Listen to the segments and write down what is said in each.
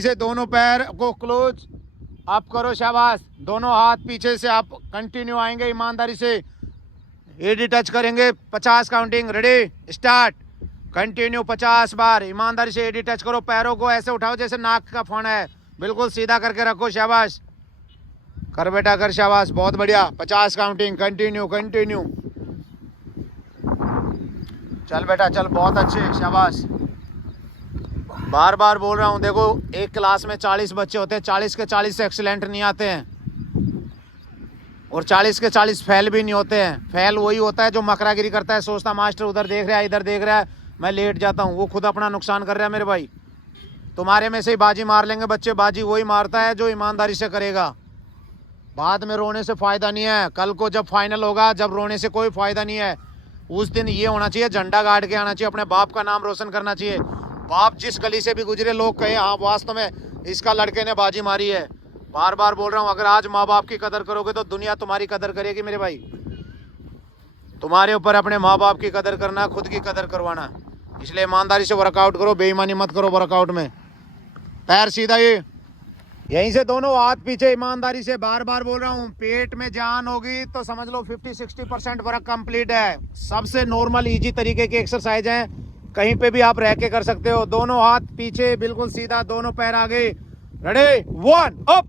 से दोनों पैर को क्लोज अप करो, शाबाश। दोनों हाथ पीछे से आप कंटिन्यू आएंगे ईमानदारी से, एडी टच करेंगे। 50 काउंटिंग, रेडी स्टार्ट। कंटिन्यू 50 बार ईमानदारी से एडी टच करो। पैरों को ऐसे उठाओ जैसे नाक का फण है, बिल्कुल सीधा करके रखो, शाबाश। कर बेटा कर, शाबाश, बहुत बढ़िया। 50 काउंटिंग, कंटिन्यू कंटिन्यू। चल बेटा चल, बहुत अच्छे, शाबाश। बार बार बोल रहा हूँ, देखो एक क्लास में 40 बच्चे होते हैं, 40 के 40 एक्सीलेंट नहीं आते हैं और 40 के 40 फेल भी नहीं होते हैं। फेल वही होता है जो मकरागिरी करता है, सोचता मास्टर उधर देख रहा है इधर देख रहा है, मैं लेट जाता हूँ। वो खुद अपना नुकसान कर रहा है मेरे भाई। तुम्हारे में से ही बाजी मार लेंगे बच्चे। बाजी वही मारता है जो ईमानदारी से करेगा। बाद में रोने से फ़ायदा नहीं है। कल को जब फाइनल होगा, जब रोने से कोई फ़ायदा नहीं है। उस दिन ये होना चाहिए, झंडा गाड़ के आना चाहिए, अपने बाप का नाम रोशन करना चाहिए। बाप जिस गली से भी गुजरे, लोग कहे हाँ वास्तव में इसका लड़के ने बाजी मारी है। बार बार बोल रहा हूँ, अगर आज माँ बाप की कदर करोगे तो दुनिया तुम्हारी कदर करेगी मेरे भाई। तुम्हारे ऊपर अपने माँ बाप की कदर करना, खुद की कदर करवाना। इसलिए ईमानदारी से वर्कआउट करो, बेईमानी मत करो वर्कआउट में। पैर सीधा, ये यहीं से दोनों हाथ पीछे ईमानदारी से। बार बार बोल रहा हूँ, पेट में जान होगी तो समझ लो 50-60% वर्क कंप्लीट है। सबसे नॉर्मल इजी तरीके की एक्सरसाइज है, कहीं पे भी आप रह के कर सकते हो। दोनों हाथ पीछे, बिल्कुल सीधा, दोनों पैर आगे, ready 1 up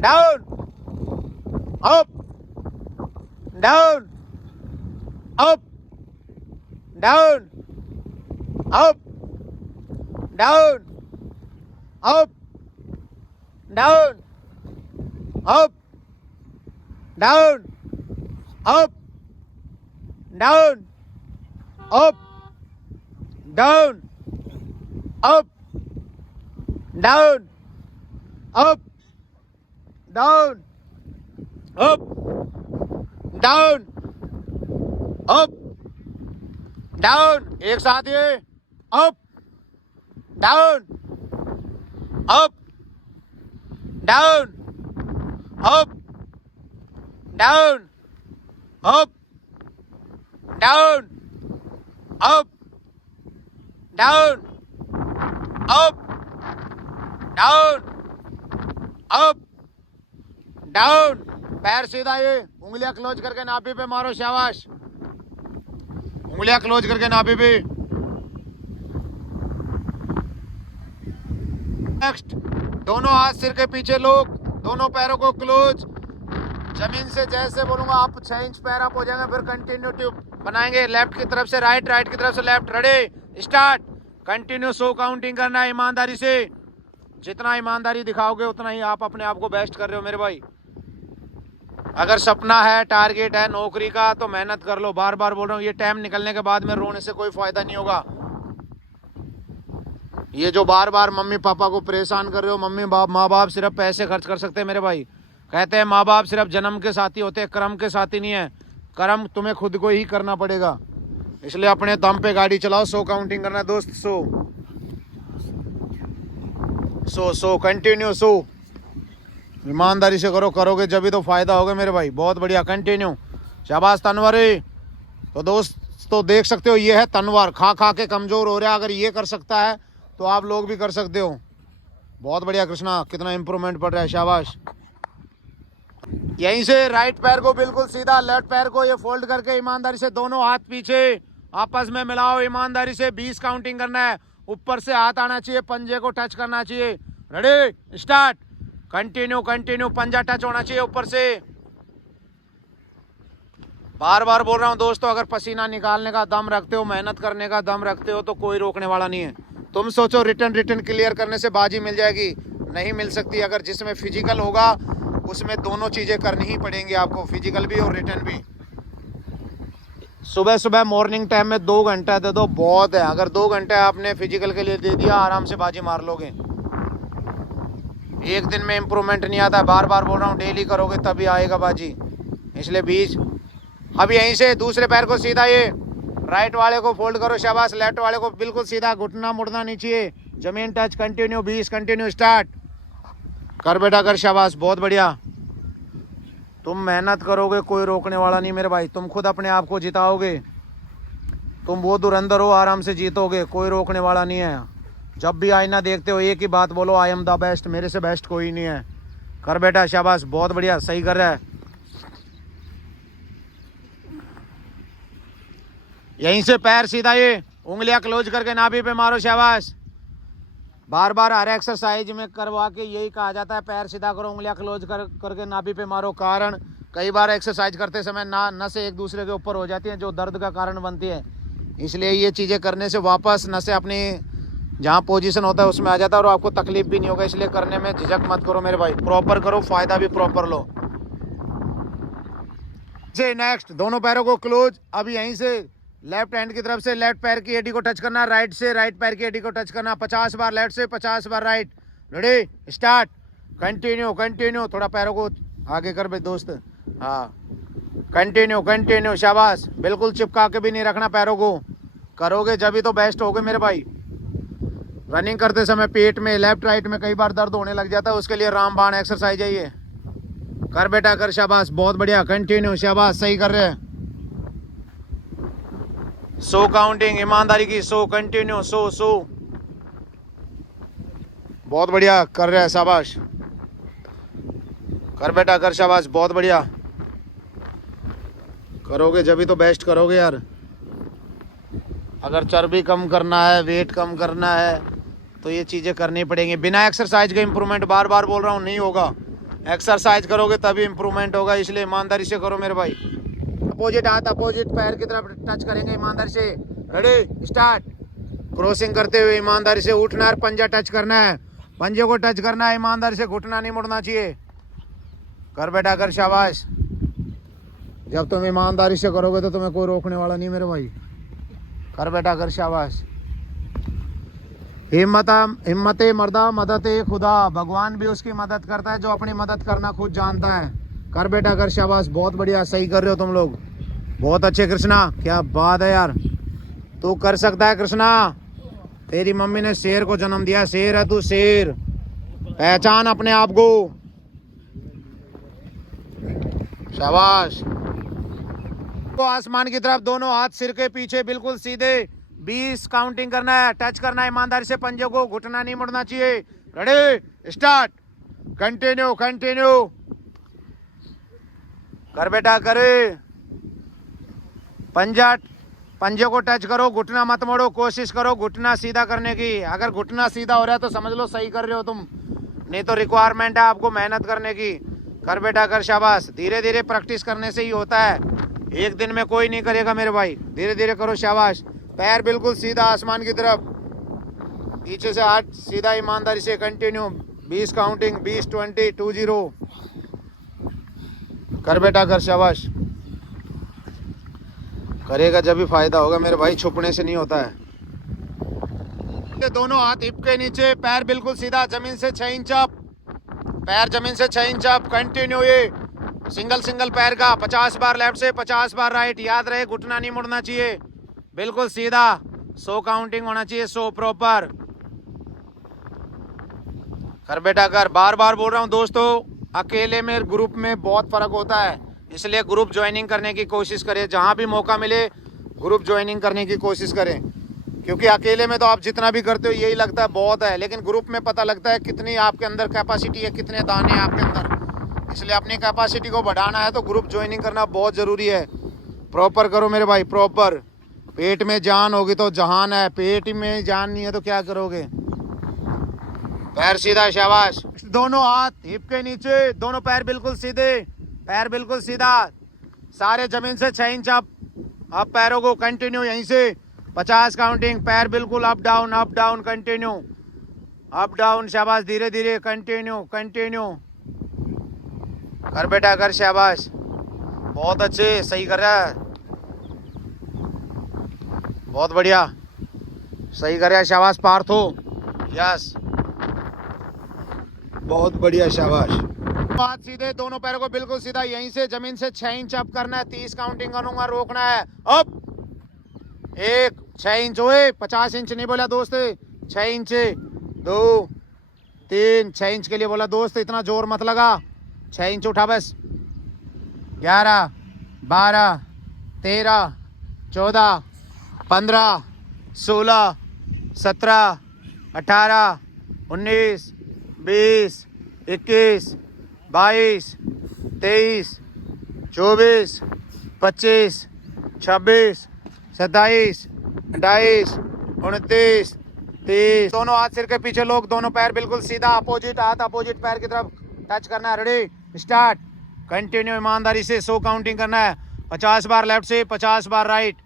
down up down up down up down up down up down up down up down up down up down up down up down. एक साथ ये up down up down up down up down up down up down up down. पैर सीधा, ये उंगलियां close करके नाभि पे मारो, शाबाश। उंगलियां क्लोज करके नाभि पे। नेक्स्ट, दोनों हाथ सिर के पीछे लोग, दोनों पैरों को क्लोज। जमीन से जैसे बोलूंगा आप 6 इंच पैर अप हो जाएंगे, फिर कंटिन्यू बनाएंगे। लेफ्ट की तरफ से राइट, राइट की तरफ से left, ready start. Continue 100 counting करना है ईमानदारी से। जितना ईमानदारी दिखाओगे उतना ही आप अपने आप को बेस्ट कर रहे हो मेरे भाई। अगर सपना है, टारगेट है नौकरी का, तो मेहनत कर लो। बार बार बोल रहा हूँ, ये टाइम निकलने के बाद में रोने से कोई फायदा नहीं होगा। ये जो बार बार मम्मी पापा को परेशान कर रहे हो, माँ बाप सिर्फ पैसे खर्च कर सकते हैं मेरे भाई। कहते हैं माँ बाप सिर्फ जन्म के साथी होते हैं, कर्म के साथी नहीं है। कर्म तुम्हें खुद को ही करना पड़ेगा। इसलिए अपने दम पे गाड़ी चलाओ। 100 काउंटिंग करना दोस्त, 100 कंटिन्यू 100 ईमानदारी से करो। करोगे जब भी तो फायदा होगा मेरे भाई। बहुत बढ़िया, कंटिन्यू, शाबाश तनवारी। तो दोस्त तो देख सकते हो, ये है तनवार, खा खा के कमजोर हो रहा है। अगर ये कर सकता है तो आप लोग भी कर सकते हो। बहुत बढ़िया कृष्णा, कितना इंप्रूवमेंट पड़ रहा है, शाबाश। यहीं से राइट पैर को बिल्कुल सीधा, लेफ्ट पैर को ये फोल्ड करके ईमानदारी से दोनों हाथ पीछे आपस में मिलाओ ईमानदारी से। 20 काउंटिंग करना है। ऊपर से हाथ आना चाहिए, पंजे को टच करना चाहिए, रेडी स्टार्ट। कंटिन्यू कंटिन्यू, पंजा टच होना चाहिए ऊपर से। बार बार बोल रहा हूँ दोस्तों, अगर पसीना निकालने का दम रखते हो, मेहनत करने का दम रखते हो, तो कोई रोकने वाला नहीं है। तुम सोचो रिटर्न क्लियर करने से बाजी मिल जाएगी, नहीं मिल सकती। अगर जिसमें फिजिकल होगा उसमें दोनों चीजें करनी ही पड़ेंगी आपको, फिजिकल भी और रिटर्न भी। सुबह सुबह मॉर्निंग टाइम में 2 घंटा दे दो, बहुत है। अगर 2 घंटे आपने फिजिकल के लिए दे दिया, आराम से बाजी मार लोगे। एक दिन में इम्प्रूवमेंट नहीं आता है। बार बार बोल रहा हूँ, डेली करोगे तभी आएगा बाजी। इसलिए 20। अब यहीं से दूसरे पैर को सीधा, ये राइट वाले को फोल्ड करो, शाबाश। लेफ्ट वाले को बिल्कुल सीधा, घुटना मुड़ना नहीं चाहिए, जमीन टच। Continue 20 continue start. कर बेटा कर, शाबाश, बहुत बढ़िया। तुम मेहनत करोगे, कोई रोकने वाला नहीं मेरे भाई। तुम खुद अपने आप को जिताओगे। तुम वो धुरंधर हो, आराम से जीतोगे, कोई रोकने वाला नहीं है। जब भी आईना देखते हो एक ही बात बोलो, आई एम द बेस्ट, मेरे से बेस्ट कोई नहीं है। कर बेटा, शाबाश, बहुत बढ़िया, सही कर रहा है। यहीं से पैर सीधा, ये उंगलियां क्लोज करके नाभि पे मारो, शाबाश। बार बार हर एक्सरसाइज में करवा के यही कहा जाता है, पैर सीधा करो, उंगलियां क्लोज करके नाभि पे मारो। कारण कई बार एक्सरसाइज करते समय नसें एक दूसरे के ऊपर हो जाती हैं, जो दर्द का कारण बनती है। इसलिए ये चीज़ें करने से वापस नसें अपनी जहाँ पोजीशन होता है उसमें आ जाता है और आपको तकलीफ भी नहीं होगा। इसलिए करने में झिझक मत करो मेरे भाई, प्रॉपर करो, फायदा भी प्रॉपर लो। से नेक्स्ट, दोनों पैरों को क्लोज। अब यहीं से लेफ्ट हैंड की तरफ से लेफ्ट पैर की एडी को टच करना, राइट से राइट पैर की एडी को टच करना। 50 बार लेफ्ट से, 50 बार right. Ready, start, continue continue. थोड़ा पैरों को आगे कर भाई दोस्त, हाँ, कंटिन्यू कंटिन्यू, शाबाश। बिल्कुल चिपका के भी नहीं रखना पैरों को, करोगे जब भी तो बेस्ट होगे मेरे भाई। रनिंग करते समय पेट में, लेफ्ट राइट में कई बार दर्द होने लग जाता है, उसके लिए रामबाण एक्सरसाइज है ये। कर बेटा कर, शाबाश, बहुत बढ़िया, कंटिन्यू, शाबाश, सही कर रहे हैं। 100 काउंटिंग, ईमानदारी की, 100 कंटिन्यू, 100 बहुत बढ़िया कर रहे हैं, शाबाश। कर बेटा कर, शाबाश, बहुत बढ़िया। करोगे जब भी तो बेस्ट करोगे यार। अगर चर्बी कम करना है, वेट कम करना है, तो ये चीज़ें करनी पड़ेंगी। बिना एक्सरसाइज के इम्प्रूवमेंट, बार बार बोल रहा हूँ, नहीं होगा। एक्सरसाइज करोगे तभी इम्प्रूवमेंट होगा, इसलिए ईमानदारी से करो मेरे भाई। अपोजिट हाथ अपोजिट पैर की तरफ टच करेंगे ईमानदारी से। Ready, start. क्रॉसिंग करते हुए ईमानदारी से उठना है, पंजा टच करना है, पंजे को टच करना है ईमानदारी से, घुटना नहीं मुड़ना चाहिए। कर बेटा कर, शाबाश। जब तुम ईमानदारी से करोगे तो तुम्हें कोई रोकने वाला नहीं मेरे भाई। कर बेटा कर, शाबाश। हिम्मत मर्दा मदद खुदा, भगवान भी उसकी मदद करता है जो अपनी मदद करना खुद जानता है। कर बेटा कर, शाबाश, बहुत बढ़िया, सही कर रहे हो तुम लोग, बहुत अच्छे। कृष्णा, क्या बात है यार, तू कर सकता है कृष्णा। तेरी मम्मी ने शेर को जन्म दिया, शेर है तू, शेर। पहचान अपने आप को, शाबाश। तो आसमान की तरफ दोनों हाथ सिर के पीछे बिल्कुल सीधे, 20 काउंटिंग करना है, टच करना है ईमानदारी से पंजे को, घुटना नहीं मुड़ना चाहिए। Ready, start, continue continue. कर बेटा करे, पंजे को टच करो, घुटना मत मोड़ो, कोशिश करो घुटना सीधा करने की। अगर घुटना सीधा हो रहा है तो समझ लो सही कर रहे हो तुम, नहीं तो रिक्वायरमेंट है आपको मेहनत करने की। कर बेटा कर, शाबाश। धीरे धीरे प्रैक्टिस करने से ही होता है, एक दिन में कोई नहीं करेगा मेरे भाई, धीरे धीरे करो, शाबाश। पैर बिल्कुल सीधा आसमान की तरफ, पीछे से हाथ सीधा ईमानदारी से, कंटिन्यू, 20 काउंटिंग, 20 20 20। कर बेटा कर, शाबाश। करेगा जब भी फायदा होगा मेरे भाई, छुपने से नहीं होता है। दोनों हाथ हिप के नीचे, पैर बिल्कुल सीधा, जमीन से 6 इंच अप, पैर जमीन से 6 इंच अप, कंटिन्यू। ये सिंगल पैर का 50 बार लेफ्ट से, 50 बार राइट। याद रहे घुटना नहीं मुड़ना चाहिए, बिल्कुल सीधा। 100 काउंटिंग होना चाहिए, 100 प्रॉपर। कर बेटा कर, बार बार बोल रहा हूँ दोस्तों, अकेले में ग्रुप में बहुत फर्क होता है, इसलिए ग्रुप ज्वाइनिंग करने की कोशिश करें। जहाँ भी मौका मिले ग्रुप ज्वाइनिंग करने की कोशिश करें, क्योंकि अकेले में तो आप जितना भी करते हो यही लगता है बहुत है, लेकिन ग्रुप में पता लगता है कितनी आपके अंदर कैपेसिटी है, कितने दाने हैं आपके अंदर। इसलिए अपनी कैपेसिटी को बढ़ाना है तो ग्रुप ज्वाइनिंग करना बहुत ज़रूरी है। प्रॉपर करो मेरे भाई, प्रॉपर। पेट में जान होगी तो जहान है, पेट में जान नहीं है तो क्या करोगे। पैर सीधा, शाबाश। दोनों हाथ हिप के नीचे, दोनों पैर बिल्कुल सीधे, पैर बिल्कुल सीधा, सारे जमीन से 6 इंच अप पैरों को, कंटिन्यू यहीं से 50 काउंटिंग। पैर बिल्कुल up down continue, up down, शाबाश। धीरे धीरे, कंटिन्यू कंटिन्यू। कर बेटा कर, शाबाश, बहुत अच्छे, सही कर रहा है, बहुत बढ़िया, सही कर रहा है, शाबाश पार्थो, यस, बहुत बढ़िया, शाबाश। हाथ सीधे, दोनों पैरों को बिल्कुल सीधा, यहीं से जमीन से 6 इंच अप करना है। 30 काउंटिंग करूंगा, रोकना है। अप, 1, 6 इंच हुए, 50 इंच नहीं बोला दोस्त, 6 इंच, 2, 3, 6 इंच के लिए बोला दोस्त, इतना जोर मत लगा। 6 इंच उठा बस। 11, 12, 13, 14, 15, 16, 17, 18, 19, 20, 21, 22, 23, 24, 25, 26, 27, 28, 29, 30। दोनों हाथ सिर के पीछे लोग, दोनों पैर बिल्कुल सीधा, अपोजिट हाथ अपोजिट पैर की तरफ टच करना है। Ready start. कंटिन्यू ईमानदारी से 100 काउंटिंग करना है। 50 बार लेफ्ट से, 50 बार राइट।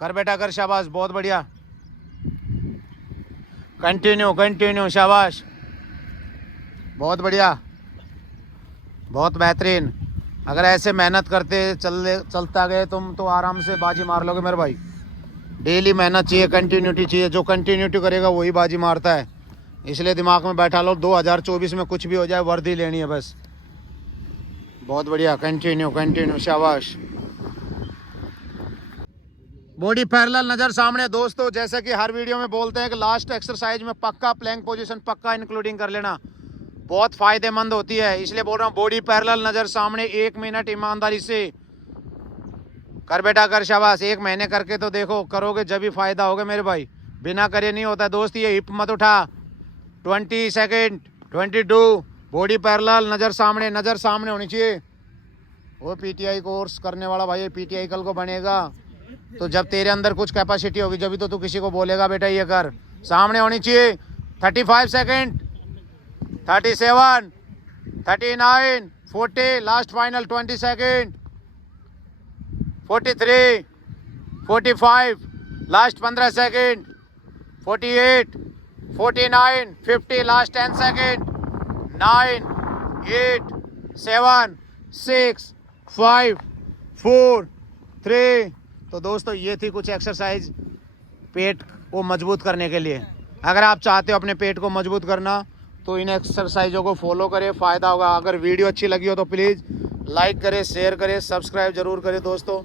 कर बेटा कर, शाबाश, बहुत बढ़िया। कंटिन्यू कंटिन्यू, शाबाश, बहुत बढ़िया, बहुत बेहतरीन। अगर ऐसे मेहनत करते चलता गए तुम तो आराम से बाजी मार लोगे मेरे भाई। डेली मेहनत चाहिए, कंटिन्यूटी चाहिए। जो कंटिन्यूटी करेगा वही बाजी मारता है। इसलिए दिमाग में बैठा लो, 2024 में कुछ भी हो जाए वर्दी लेनी है बस। बहुत बढ़िया, कंटिन्यू कंटिन्यू, शाबाश। बॉडी पैरेलल, नज़र सामने। दोस्तों जैसे कि हर वीडियो में बोलते हैं कि लास्ट एक्सरसाइज में पक्का प्लैंक पोजीशन पक्का इंक्लूडिंग कर लेना, बहुत फ़ायदेमंद होती है। इसलिए बोल रहा हूँ, बॉडी पैरेलल, नज़र सामने, 1 मिनट ईमानदारी से कर बेटा कर, शाबाश। 1 महीने करके तो देखो, करोगे जब भी फ़ायदा होगा मेरे भाई, बिना करे नहीं होता दोस्त। ये हिप मत उठा। 20 सेकेंड, 22, बॉडी पैरेलल, नज़र सामने, नज़र सामने होनी चाहिए। वो पीटीआई कोर्स करने वाला भाई, पीटीआई कल को बनेगा तो जब तेरे अंदर कुछ कैपेसिटी होगी जब तो तू किसी को बोलेगा बेटा ये कर। सामने होनी चाहिए। 35 second, 37, 39, 40, last final 20 second, 43, 45, last 15 second, 48, 49, 50, last 10 second, 9, 8, 7, 6, 5, 4, 3। तो दोस्तों ये थी कुछ एक्सरसाइज पेट को मजबूत करने के लिए। अगर आप चाहते हो अपने पेट को मजबूत करना तो इन एक्सरसाइजों को फॉलो करें, फ़ायदा होगा। अगर वीडियो अच्छी लगी हो तो प्लीज़ लाइक करें, शेयर करें, सब्सक्राइब जरूर करें दोस्तों।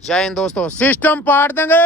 जय हिंद दोस्तों, सिस्टम पाट देंगे।